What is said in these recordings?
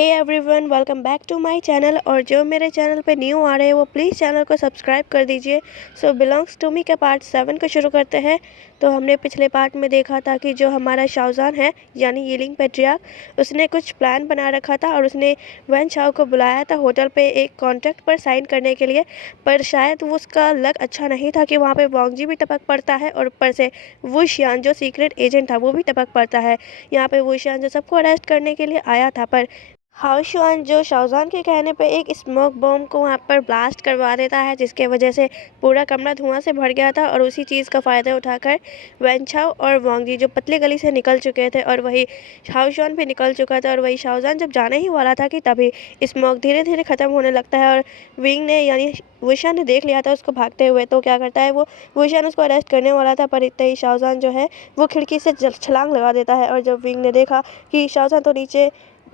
Hey everyone, welcome back to my channel. और जो मेरे चैनल पे न्यू आ रहे हैं वो प्लीज़ चैनल को सब्सक्राइब कर दीजिए। सो बिलोंग्स टू मी के पार्ट 7 को शुरू करते हैं। तो हमने पिछले पार्ट में देखा था कि जो हमारा शाहजहान है यानी यीलिंग पैट्रियार्क, उसने कुछ प्लान बना रखा था और उसने वैन चाओ को बुलाया था होटल पे एक कॉन्ट्रैक्ट पर साइन करने के लिए। पर शायद वो उसका लक अच्छा नहीं था कि वहाँ पे वांगजी भी टपक पड़ता है और ऊपर से वुशियान जो सीक्रेट एजेंट था वो भी टपक पड़ता है। यहाँ पे वुशियान जो सबको अरेस्ट करने के लिए आया था, पर हाओशुआन जो शाहजहान के कहने पे एक स्मोक बॉम्ब को वहाँ पर ब्लास्ट करवा देता है, जिसके वजह से पूरा कमरा धुआं से भर गया था। और उसी चीज़ का फ़ायदा उठाकर वैनचाओ और वांगजी जो पतली गली से निकल चुके थे और वही हाओशुआन भी निकल चुका था। और वही शाहजहान जब जाने ही वाला था कि तभी स्मोक धीरे धीरे ख़त्म होने लगता है और विंग ने यानी वुशियान ने देख लिया था उसको भागते हुए। तो क्या करता है, वो वुशियान उसको अरेस्ट करने वाला था, पर इतने ही शाहजहान जो है वो खिड़की से छलांग लगा देता है। और जब विंग ने देखा कि शाहजहान तो नीचे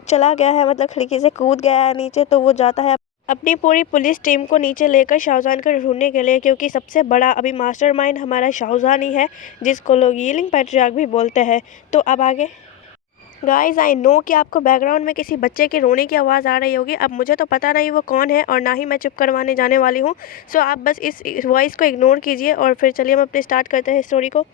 चला गया है, मतलब खिड़की से कूद गया है नीचे, तो वो जाता है अपनी पूरी पुलिस टीम को नीचे लेकर शाहजहान को ढूंढने के लिए, क्योंकि सबसे बड़ा अभी मास्टरमाइंड हमारा शाहजहान ही है, जिसको लोग यीलिंग पैट्रियार्क भी बोलते हैं। तो अब आगे गाइस, आई नो कि आपको बैकग्राउंड में किसी बच्चे के रोने की आवाज़ आ रही होगी। अब मुझे तो पता नहीं वो कौन है और ना ही मैं चुप करवाने जाने वाली हूँ। सो आप बस इस वॉइस को इग्नोर कीजिए और फिर चलिए हम अपने स्टार्ट करते हैं स्टोरी को।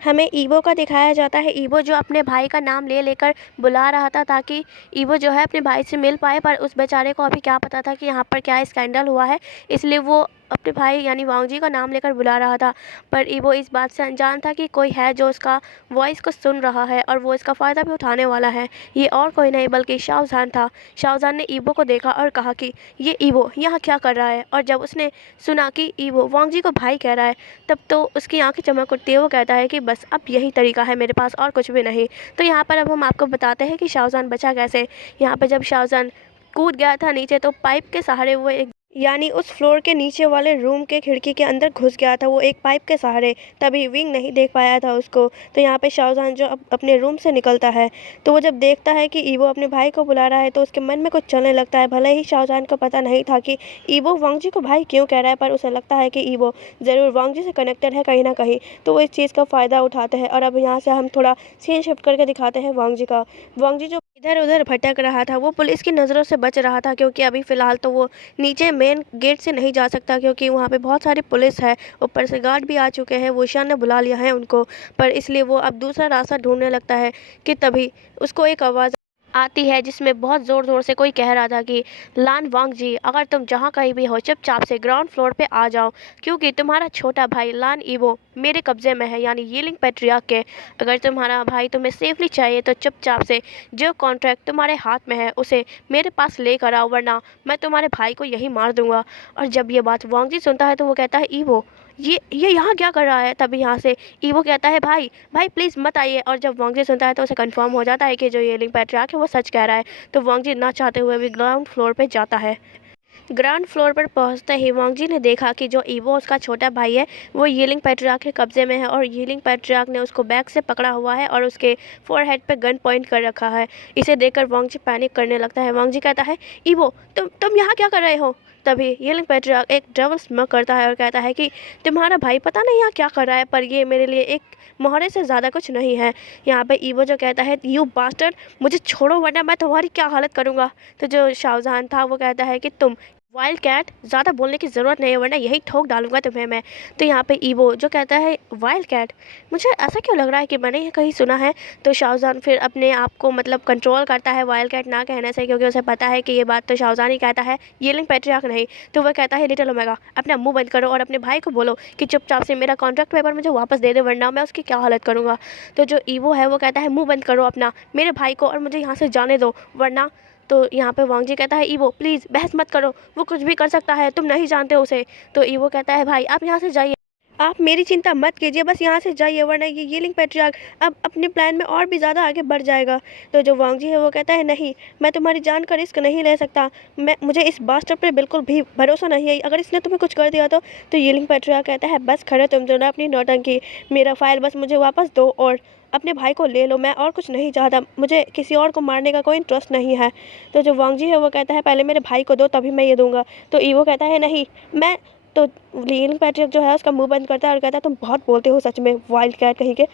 हमें ईवो का दिखाया जाता है। ईवो जो अपने भाई का नाम ले लेकर बुला रहा था ताकि ईवो जो है अपने भाई से मिल पाए, पर उस बेचारे को अभी क्या पता था कि यहाँ पर क्या स्कैंडल हुआ है, इसलिए वो अपने भाई यानी वांगजी का नाम लेकर बुला रहा था। पर ईवो इस बात से अनजान था कि कोई है जो उसका वॉइस को सुन रहा है और वो इसका फ़ायदा भी उठाने वाला है। ये और कोई नहीं बल्कि शाहजहान था। शाहजहान ने ईवो को देखा और कहा कि ये ईवो यहाँ क्या कर रहा है। और जब उसने सुना कि ईवो वांगजी को भाई कह रहा है, तब तो उसकी आंखें चमक उठती है। वो कहता है कि बस अब यही तरीका है मेरे पास और कुछ भी नहीं। तो यहाँ पर अब हम आपको बताते हैं कि शाहजहान बचा कैसे। यहाँ पर जब शाहजहान कूद गया था नीचे, तो पाइप के सहारे वो एक यानी उस फ्लोर के नीचे वाले रूम के खिड़की के अंदर घुस गया था, वो एक पाइप के सहारे। तभी विंग नहीं देख पाया था उसको। तो यहाँ पे शाहजहान जो अपने रूम से निकलता है, तो वो जब देखता है कि ईवो अपने भाई को बुला रहा है, तो उसके मन में कुछ चलने लगता है। भले ही शाहजहान को पता नहीं था कि ईवो वांगजी को भाई क्यों कह रहा है, पर उसे लगता है कि ईवो ज़रूर वांगजी से कनेक्टेड है कहीं ना कहीं। तो वो इस चीज़ का फ़ायदा उठाते हैं। और अब यहाँ से हम थोड़ा सीन शिफ्ट करके दिखाते हैं वांगजी का। वांगजी जो इधर उधर भटक रहा था, वो पुलिस की नज़रों से बच रहा था, क्योंकि अभी फ़िलहाल तो वो नीचे मेन गेट से नहीं जा सकता, क्योंकि वहाँ पे बहुत सारी पुलिस है। ऊपर से गार्ड भी आ चुके हैं, वुशियान ने बुला लिया है उनको। पर इसलिए वो अब दूसरा रास्ता ढूंढने लगता है कि तभी उसको एक आवाज़ आती है, जिसमें बहुत ज़ोर ज़ोर से कोई कह रहा था कि लान वांगजी, अगर तुम जहाँ कहीं भी हो चुपचाप से ग्राउंड फ्लोर पे आ जाओ, क्योंकि तुम्हारा छोटा भाई लान ईवो मेरे कब्ज़े में है, यानी यीलिंग पैट्रियार्क के। अगर तुम्हारा भाई तुम्हें सेफली चाहिए तो चुपचाप से जो कॉन्ट्रैक्ट तुम्हारे हाथ में है उसे मेरे पास लेकर आओ, वरना मैं तुम्हारे भाई को यही मार दूंगा। और जब ये बात वांगजी सुनता है तो वो कहता है ईवो ये यहाँ क्या कर रहा है। तभी यहाँ से ईवो कहता है भाई भाई प्लीज़ मत आइए। और जब वांगजी सुनता है तो उसे कंफर्म हो जाता है कि जो यीलिंग पैट्रियार्क है वो सच कह रहा है। तो वांगजी ना चाहते हुए भी ग्राउंड फ्लोर पे जाता है। ग्राउंड फ्लोर पर पहुंचते ही वांगजी ने देखा कि जो ईवो उसका छोटा भाई है वो यीलिंग पैट्रियार्क के कब्जे में है, और यीलिंग पैट्रियार्क ने उसको बैक से पकड़ा हुआ है और उसके फोरहेड पे गन पॉइंट कर रखा है। इसे देखकर वांगजी पैनिक करने लगता है। वांगजी कहता है ईवो तुम यहाँ क्या कर रहे हो। तभी यीलिंग पैट्रियार्क एक डबल स्मक करता है और कहता है कि तुम्हारा भाई पता नहीं यहाँ क्या कर रहा है, पर ये मेरे लिए एक मोहरे से ज़्यादा कुछ नहीं है। यहाँ पे ईवो जो कहता है यू बास्टर्ड, मुझे छोड़ो वरना मैं तुम्हारी क्या हालत करूँगा। तो जो शाहजहान था वो कहता है कि तुम वाइल्ड कैट, ज़्यादा बोलने की ज़रूरत नहीं है वरना यही ठोक डालूंगा तुम्हें मैं। तो यहाँ पे ईवो जो कहता है वाइल्ड कैट, मुझे ऐसा क्यों लग रहा है कि मैंने ये कहीं सुना है। तो शाहजहान फिर अपने आप को मतलब कंट्रोल करता है वाइल्ड कैट ना कहने से, क्योंकि उसे पता है कि ये बात तो शाहजहान ही कहता है, यीलिंग पैट्रियार्क नहीं। तो वह कहता है लिटिल ओमेगा, अपना मुंह बंद करो और अपने भाई को बोलो कि चुपचाप से मेरा कॉन्ट्रैक्ट पेपर मुझे वापस दे दे, वरना मैं उसकी क्या हालत करूँगा। तो जो ईवो है वो कहता है मुँह बंद करो अपना मेरे भाई को और मुझे यहाँ से जाने दो, वरना। तो यहाँ पे वांगजी कहता है ईवो प्लीज़ बहस मत करो, वो कुछ भी कर सकता है, तुम नहीं जानते उसे। तो ईवो कहता है भाई आप यहाँ से जाइए, आप मेरी चिंता मत कीजिए, बस यहाँ से जाइए, वरना ये यीलिंग पैट्रियार्क अब अपने प्लान में और भी ज़्यादा आगे बढ़ जाएगा। तो जो वांगजी है वो कहता है नहीं, मैं तुम्हारी जान का रिस्क नहीं ले सकता, मुझे इस बास्टर पे बिल्कुल भी भरोसा नहीं है, अगर इसने तुम्हें कुछ कर दिया तो यीलिंग पैट्रियार्क कहता है बस खड़े तुम दोनों अपनी नौटंकी, मेरा फाइल बस मुझे वापस दो और अपने भाई को ले लो, मैं और कुछ नहीं चाहता, मुझे किसी और को मारने का कोई इंटरेस्ट नहीं है। तो जो वांगजी है वो कहता है पहले मेरे भाई को दो तभी मैं ये दूंगा। तो ईवो कहता है नहीं मैं। तो यीलिंग पैट्रियार्क जो है उसका मुंह बंद करता है और कहता है तुम बहुत बोलते हो सच में वाइल्ड कैट कहीं के।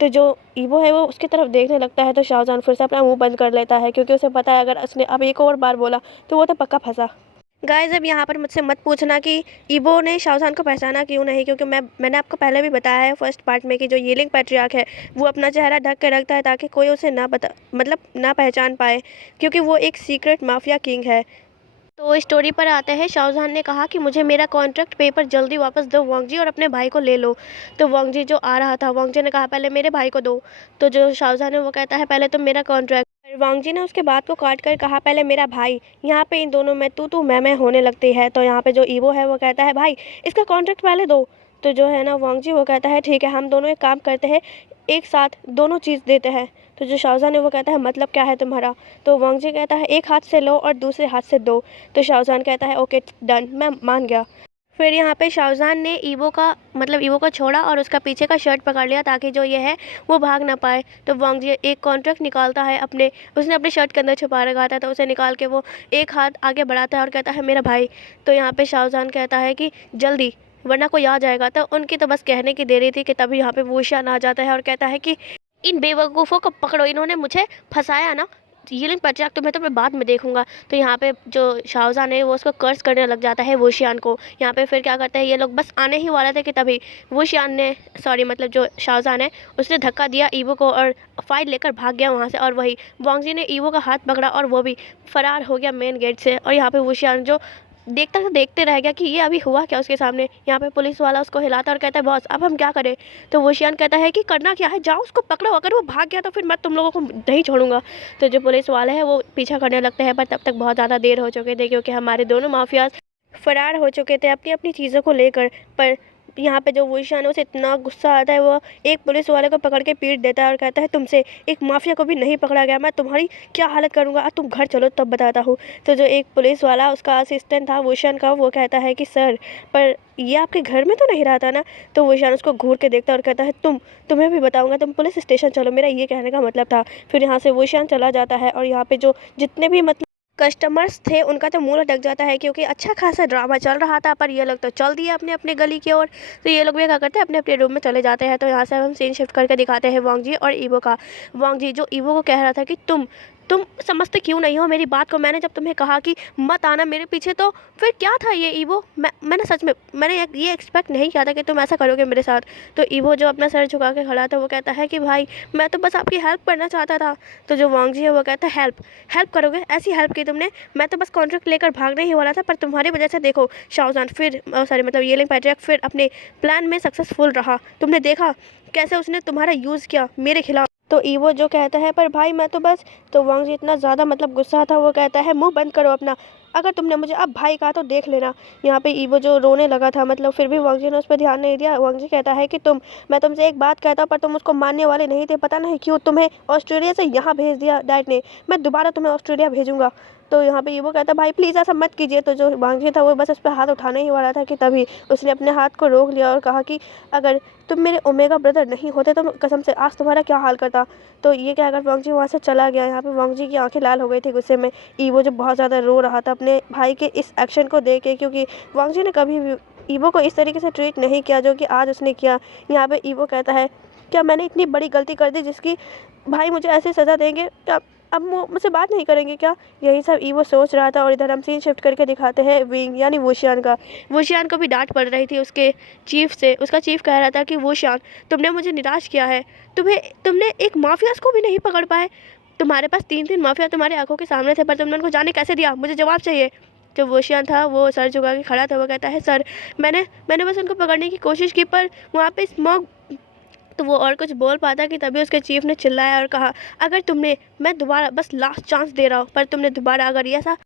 तो जो ईवो है वो उसकी तरफ देखने लगता है, तो शाहजहान फिर से अपना मुंह बंद कर लेता है क्योंकि उसे पता है अगर उसने अब एक और बार बोला तो वो तो पक्का फंसा। गाइस अब यहाँ पर मुझसे मत पूछना कि ईवो ने शाहजहान को पहचाना क्यों नहीं, क्योंकि मैंने आपको पहले भी बताया है फर्स्ट पार्ट में कि जो यीलिंग पैट्रियार्क है वो अपना चेहरा ढक के रखता है ताकि कोई उसे ना बता मतलब ना पहचान पाए, क्योंकि वो एक सीक्रेट माफिया किंग है। तो स्टोरी पर आते हैं। शाहजहान ने कहा कि मुझे मेरा कॉन्ट्रैक्ट पेपर जल्दी वापस दो वांगजी, और अपने भाई को ले लो। तो वांगजी जो आ रहा था, वांगजी ने कहा पहले मेरे भाई को दो। तो जो शाहजहान है वो कहता है पहले तो मेरा कॉन्ट्रैक्ट। वांगजी ने उसके बात को काट कर कहा पहले मेरा भाई। यहाँ पे इन दोनों में तू मैं होने लगती है। तो यहाँ पे जो ईवो है वो कहता है भाई इसका कॉन्ट्रैक्ट पहले दो। तो जो है ना वांगजी वो कहता है ठीक है हम दोनों एक काम करते हैं, एक साथ दोनों चीज़ देते हैं। तो जो शाहजहान है वो कहता है मतलब क्या है तुम्हारा। तो वांगजी कहता है एक हाथ से लो और दूसरे हाथ से दो। तो शाहजहान कहता है ओके डन, मैं मान गया। फिर यहाँ पे शाहजहान ने ईवो को छोड़ा और उसका पीछे का शर्ट पकड़ लिया ताकि जो ये है वो भाग ना पाए। तो वांगजी एक कॉन्ट्रैक्ट निकालता है उसने अपने शर्ट के अंदर छुपा रखा था, तो उसे निकाल के वो एक हाथ आगे बढ़ाता है और कहता है मेरा भाई। तो यहाँ पे शाहजहान कहता है कि जल्दी वरना कोई आ जाएगा। तो उनकी तो बस कहने की देरी थी कि तभी यहाँ पे वुशियान आ जाता है और कहता है कि इन बेवकूफ़ों को पकड़ो, इन्होंने मुझे फंसाया ना, यीलिंग पैट्रियार्क तो मैं बाद में देखूंगा। तो यहाँ पे जो शाहजहान है वो उसको कर्ज करने लग जाता है वुशियान को। यहाँ पे फिर क्या करते हैं ये लोग, बस आने ही वाले थे कि तभी वुशियान ने जो शाहजहान है उसने धक्का दिया ईवो को और फाइल लेकर भाग गया वहाँ से। और वही वांगजी ने ईवो का हाथ पकड़ा और वो भी फरार हो गया मेन गेट से। और यहाँ पे वुशियान जो देखते रह गया कि ये अभी हुआ क्या उसके सामने। यहाँ पे पुलिस वाला उसको हिलाता और कहता है बॉस अब हम क्या करें। तो वुशियान कहता है कि करना क्या है, जाओ उसको पकड़ो, अगर वो भाग गया तो फिर मैं तुम लोगों को नहीं छोड़ूंगा। तो जो पुलिस वाले हैं वो पीछा करने लगते हैं, पर तब तक बहुत ज़्यादा देर हो चुके थे क्योंकि हमारे दोनों माफियाज फरार हो चुके थे अपनी अपनी चीज़ों को लेकर। पर यहाँ पे जो वुशियान है उसे इतना गुस्सा आता है, वो एक पुलिस वाले को पकड़ के पीट देता है और कहता है तुमसे एक माफिया को भी नहीं पकड़ा गया, मैं तुम्हारी क्या हालत करूँगा, अब तुम घर चलो तब बताता हूँ। तो जो एक पुलिस वाला उसका असिस्टेंट था वुशियान का, वो कहता है कि सर पर ये आपके घर में तो नहीं रहा था ना। तो वुशियान उसको घूर के देखता है और कहता है तुम्हें भी बताऊंगा, तुम पुलिस स्टेशन चलो, मेरा ये कहने का मतलब था। फिर यहाँ से वुशियान चला जाता है और यहाँ पे जो जितने भी कस्टमर्स थे उनका तो मुंह लटक जाता है क्योंकि अच्छा खासा ड्रामा चल रहा था, पर ये लोग तो चल दिए अपने अपने गली की ओर। तो ये लोग भी क्या करते हैं अपने अपने रूम में चले जाते हैं। तो यहाँ से हम सीन शिफ्ट करके दिखाते हैं वांगजी और ईवो का। वांगजी जो ईवो को कह रहा था कि तुम समझते क्यों नहीं हो मेरी बात को, मैंने जब तुम्हें कहा कि मत आना मेरे पीछे तो फिर क्या था ये ईवो, मैंने सच में ये एक्सपेक्ट नहीं किया था कि तुम ऐसा करोगे मेरे साथ। तो ईवो जो अपना सर झुका के खड़ा था वो कहता है कि भाई मैं तो बस आपकी हेल्प करना चाहता था। तो जो वांगजी है वो कहता है हेल्प करोगे, ऐसी हेल्प की तुमने, मैं तो बस कॉन्ट्रैक्ट लेकर भागने ही वाला था, पर तुम्हारी वजह से देखो शाहजहान फिर यीलिंग पैट्रियार्क फिर अपने प्लान में सक्सेसफुल रहा, तुमने देखा कैसे उसने तुम्हारा यूज़ किया मेरे खिलाफ। तो ईवो जो कहता है पर भाई मैं तो बस। तो वांगजी इतना ज़्यादा गुस्सा था, वो कहता है मुंह बंद करो अपना, अगर तुमने मुझे अब भाई कहा तो देख लेना। यहाँ पे ईवो जो रोने लगा था, फिर भी वांगजी ने उस पर ध्यान नहीं दिया। वांगजी कहता है कि मैं तुमसे एक बात कहता हूँ पर तुम उसको मानने वाले नहीं थे, पता नहीं क्यों तुम्हें ऑस्ट्रेलिया से यहाँ भेज दिया डैड ने, मैं दोबारा तुम्हें ऑस्ट्रेलिया भेजूंगा। तो यहाँ पे ईवो कहता है भाई प्लीज़ ऐसा मत कीजिए। तो जो वांगजी था वो बस उस पर हाथ उठाने ही वाला था कि तभी उसने अपने हाथ को रोक लिया और कहा कि अगर तुम मेरे ओमेगा ब्रदर नहीं होते तो कसम से आज तुम्हारा क्या हाल करता। तो ये क्या अगर वांगजी वहाँ से चला गया। यहाँ पे वांगजी की आंखें लाल हो गई थी गुस्से में। ईवो जो बहुत ज़्यादा रो रहा था अपने भाई के इस एक्शन को देख के, क्योंकि वांगजी ने कभी भी ईवो को इस तरीके से ट्रीट नहीं किया जो कि आज उसने किया। यहाँ पे ईवो कहता है क्या मैंने इतनी बड़ी गलती कर दी जिसकी भाई मुझे ऐसे सज़ा देंगे, क्या अब वो मुझसे बात नहीं करेंगे क्या। यही सब ईवो सोच रहा था। और इधर हम सीन शिफ्ट करके दिखाते हैं विंग यानी वुशियान का। वुशियान को भी डांट पड़ रही थी उसके चीफ से। उसका चीफ कह रहा था कि वुशियान तुमने मुझे निराश किया है, तुमने एक माफियाज को भी नहीं पकड़ पाए, तुम्हारे पास 3 माफिया तुम्हारे आंखों के सामने थे पर तुमने उनको जाने कैसे दिया, मुझे जवाब चाहिए। जो वुशियान था वो सर झुका के खड़ा था, वो कहता है सर मैंने बस उनको पकड़ने की कोशिश की पर वहाँ पे स्मोक। तो वो और कुछ बोल पाता कि तभी उसके चीफ ने चिल्लाया और कहा अगर मैं दोबारा बस लास्ट चांस दे रहा हूँ, पर तुमने दोबारा अगर ऐसा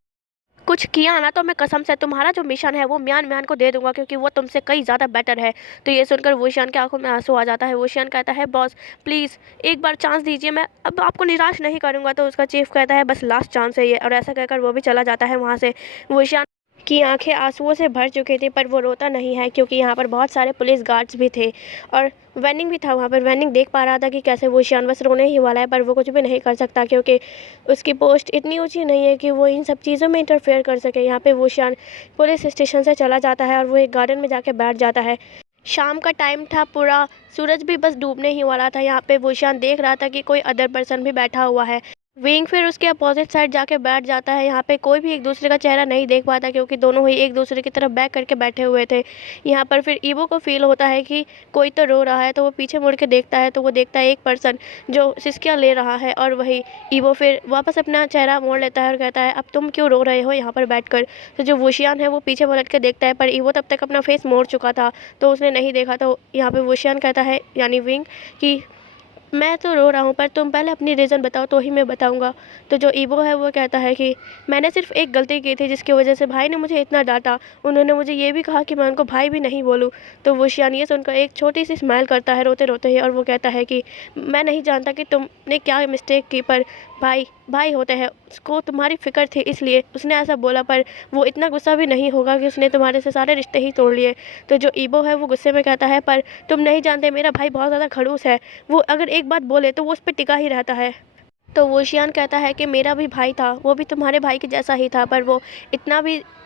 कुछ किया ना तो मैं कसम से तुम्हारा जो मिशन है वो म्यान को दे दूंगा, क्योंकि वो तुमसे कई ज़्यादा बेटर है। तो ये सुनकर वुशियान की आंखों में आंसू आ जाता है। वुशियान कहता है बॉस प्लीज़ एक बार चांस दीजिए, मैं अब आपको निराश नहीं करूँगा। तो उसका चीफ कहता है बस लास्ट चांस है ये, और ऐसा कहकर वो भी चला जाता है वहाँ से। वुशियान की आंखें आंसुओं से भर चुकी थी पर वो रोता नहीं है क्योंकि यहाँ पर बहुत सारे पुलिस गार्ड्स भी थे और वैनिंग भी था वहाँ पर। वैनिंग देख पा रहा था कि कैसे वुशियान बस रोने ही वाला है, पर वो कुछ भी नहीं कर सकता क्योंकि उसकी पोस्ट इतनी ऊंची नहीं है कि वो इन सब चीज़ों में इंटरफेयर कर सके। यहाँ पे वुशियान पुलिस स्टेशन से चला जाता है और वो एक गार्डन में जाके बैठ जाता है। शाम का टाइम था, पूरा सूरज भी बस डूबने ही वाला था। यहाँ पे वुशियान देख रहा था कि कोई अदर पर्सन भी बैठा हुआ है। विंग फिर उसके अपोजिट साइड जाके बैठ जाता है। यहाँ पे कोई भी एक दूसरे का चेहरा नहीं देख पाता क्योंकि दोनों ही एक दूसरे की तरफ बैक करके बैठे हुए थे। यहाँ पर फिर ईवो को फील होता है कि कोई तो रो रहा है, तो वो पीछे मुड़ के देखता है, तो वो देखता है एक पर्सन जो सिसकियाँ ले रहा है। और वही ईवो फिर वापस अपना चेहरा मोड़ लेता है और कहता है, अब तुम क्यों रो रहे हो यहाँ पर बैठ कर। तो जो वुशियान है वो पीछे पलट के देखता है, पर ईवो तब तक अपना फेस मोड़ चुका था तो उसने नहीं देखा। तो यहाँ पर वुशियान कहता है, यानी विंग, कि मैं तो रो रहा हूँ, पर तुम पहले अपनी रीज़न बताओ तो ही मैं बताऊँगा। तो जो ईवो है वो कहता है कि मैंने सिर्फ़ एक गलती की थी जिसकी वजह से भाई ने मुझे इतना डाँटा। उन्होंने मुझे ये भी कहा कि मैं उनको भाई भी नहीं बोलूँ। तो वुशियान ये सुनकर एक छोटी-सी स्माइल करता है रोते-रोते ही, और वो कहता है कि मैं नहीं जानता कि तुमने क्या मिस्टेक की, पर भाई भाई होते हैं, उसको तुम्हारी फ़िक्र थी इसलिए उसने ऐसा बोला। पर वो इतना गुस्सा भी नहीं होगा कि उसने तुम्हारे से सारे रिश्ते ही तोड़ लिए। तो जो ईवो है वो गुस्से में कहता है, पर तुम नहीं जानते, मेरा भाई बहुत ज़्यादा खड़ूस है। वो अगर एक बात बोले तो वो उस पे टिका ही रहता है। तो वोशियान कहता है कि मेरा भी भाई था, वो भी तुम्हारे भाई के जैसा ही था, पर वो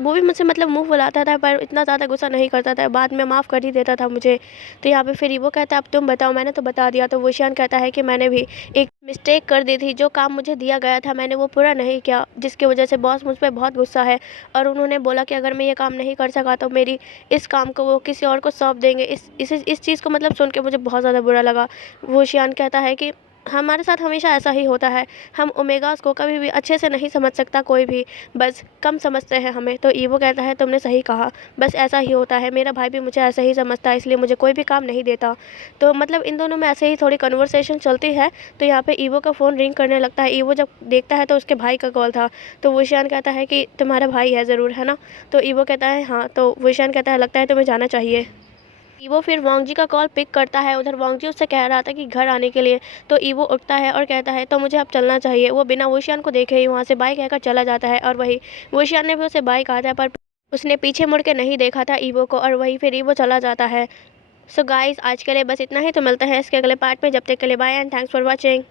भी मुझसे मतलब मुँह फुलाता था, पर इतना ज़्यादा गुस्सा नहीं करता था, बाद में माफ़ कर ही देता था मुझे। तो यहाँ पे फिर वो कहता है, अब तुम बताओ, मैंने तो बता दिया। तो वोशियान कहता है कि मैंने भी एक मिस्टेक कर दी थी, जो काम मुझे दिया गया था मैंने वो पूरा नहीं किया, जिसकी वजह से बॉस मुझ पर बहुत गुस्सा है, और उन्होंने बोला कि अगर मैं ये काम नहीं कर सका तो मेरी इस काम को वो किसी और को सौंप देंगे। इस चीज़ को मतलब सुन के मुझे बहुत ज़्यादा बुरा लगा। वोशियान कहता है कि हमारे साथ हमेशा ऐसा ही होता है, हम ओमेगास को कभी भी अच्छे से नहीं समझ सकता कोई भी, बस कम समझते हैं हमें। तो ईवो कहता है, तुमने सही कहा, बस ऐसा ही होता है, मेरा भाई भी मुझे ऐसा ही समझता है, इसलिए मुझे कोई भी काम नहीं देता। तो मतलब इन दोनों में ऐसे ही थोड़ी कन्वर्सेशन चलती है। तो यहाँ पे ईवो का फ़ोन रिंग करने लगता है। ईवो जब देखता है तो उसके भाई का कॉल था। तो वुशियान कहता है कि तुम्हारा भाई है ज़रूर, है ना। तो ईवो कहता है हाँ। तो वुशियान कहता है, लगता है तुम्हें जाना चाहिए। ईवो फिर वांगजी का कॉल पिक करता है। उधर वांगजी उससे कह रहा था कि घर आने के लिए। तो ईवो उठता है और कहता है, तो मुझे अब चलना चाहिए। वो बिना वुशियान को देखे ही वहाँ से बाय कहकर चला जाता है, और वही वुशियान ने भी उसे बाय कहा था, पर उसने पीछे मुड़ के नहीं देखा था ईवो को, और वही फिर ईवो चला जाता है। सो गाइस, आज के लिए बस इतना ही। तो मिलते हैं इसके अगले पार्ट में। जब तक के लिए bye and thanks for watching.